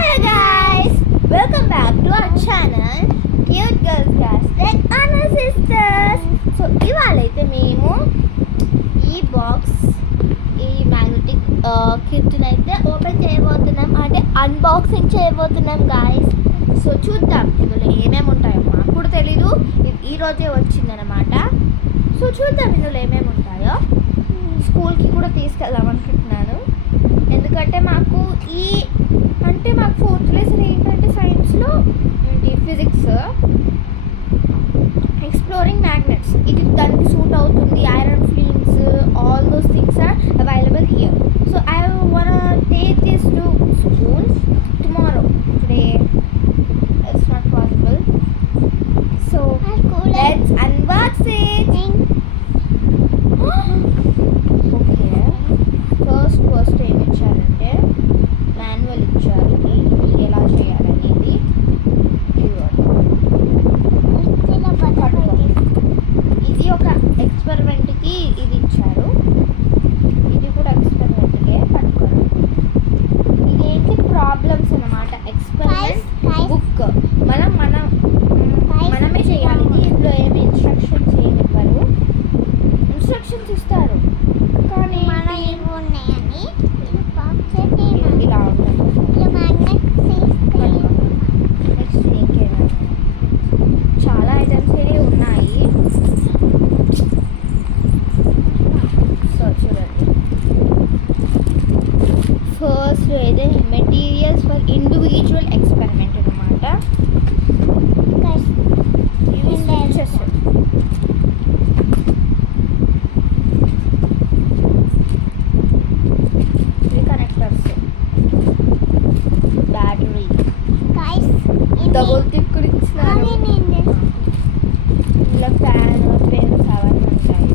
Hello guys, welcome back to our channel Cute Girls Class Tech Anna Sisters. So ఇవాళైతే మేము ఈ box ఈ magnetic కిట్ని అయితే open చేయబోతున్నాం, అంటే అన్బాక్సింగ్ చేయబోతున్నాం గాయస్. సో చూద్దాం ఇందులో ఏమేమి ఉంటాయో. మాకు కూడా తెలీదు, ఈ రోజే వచ్చిందనమాట. సో చూద్దాం ఇందులో ఏమేమి ఉంటాయో. స్కూల్కి కూడా తీసుకెళ్దాం అనుకుంటున్నాను, ఎందుకంటే మాకు మాకు ఫోర్త్ లెసన్ ఏంటంటే సైన్స్లో ఏంటి ఫిజిక్స్ ఎక్స్ప్లోరింగ్ మ్యాగ్నెట్స్, ఇది దానికి సూట్ అవుతుంది. Iron films, all those things are available here. So I want take this to school tomorrow. Today it's not possible. So let's unbox it. Okay, first ఏమి ఇచ్చారంటే manual ఇచ్చారు, ఎలా చేయాలనేది. ఇది ఒక ఎక్స్పెరిమెంట్కి ఇది ఇచ్చారు, ఇది కూడా ఎక్స్పెరిమెంట్కే పట్టుకోరు. ఇదేంటి ప్రాబ్లమ్స్ అన్నమాట. ఎక్స్పెరిమెంట్ బుక్ మనమే చేయాలి. ఇందులో ఏమి ఇన్స్ట్రక్షన్స్ ఏమి ఇవ్వరు, ఇన్స్ట్రక్షన్స్ ఇస్తారు కానీ ఇలా ఉంటుంది. నెక్స్ట్ ఇంకేమైనా చాలా ఐటమ్స్ ఉన్నాయి. సో చూడండి, ఫస్ట్ అయితే మెటీరియల్స్ ఫర్ ఇండివిజువల్ ఎక్స్పెరిమెంట్ అనమాట. ఇవి కనెక్టర్స్, బ్యాటరీ, డబుల్ తిక్కుడు ఇచ్చినారు. ఇలా ఫ్యాన్, ఫ్రేమ్స్ అవన్నీ ఉంటాయి.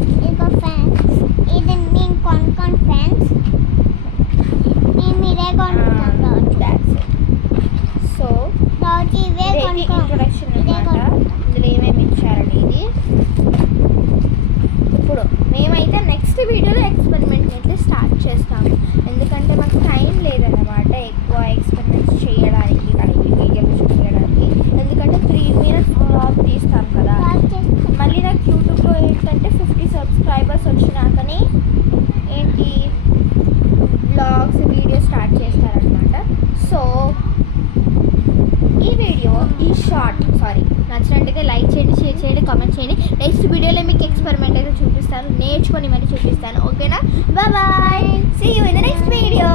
సో ఇంట్రొడక్షన్ అనమాట. ఇందులో ఏమేమి ఇచ్చారనేది. ఇప్పుడు మేమైతే నెక్స్ట్ వీడియోలో ఎక్స్పెరిమెంట్ అయితే స్టార్ట్ చేస్తాము, ఎందుకంటే మాకు టైం లేదన్నమాట ఎక్కువ ఎక్స్పెరిమెంట్స్ చేయడానికి, వీడియోలు చేయడానికి. ఎందుకంటే 3 minutes వ్లాగ్ తీస్తాం కదా. మళ్ళీ నాకు యూట్యూబ్లో ఏంటంటే 50 సబ్స్క్రైబర్స్ వచ్చినాకనే ఏంటి వ్లాగ్స్ వీడియో స్టార్ట్ చేస్తారనమాట. సో ఈ షార్ట్ నచ్చినట్టుగా లైక్ చేయండి, షేర్ చేయండి, కామెంట్ చేయండి. నెక్స్ట్ వీడియోలో మీకు ఎక్స్పెరిమెంట్ అయితే చూపిస్తాను, నేర్చుకొని మరి చూపిస్తాను. ఓకేనా? Bye bye, see you in the next video.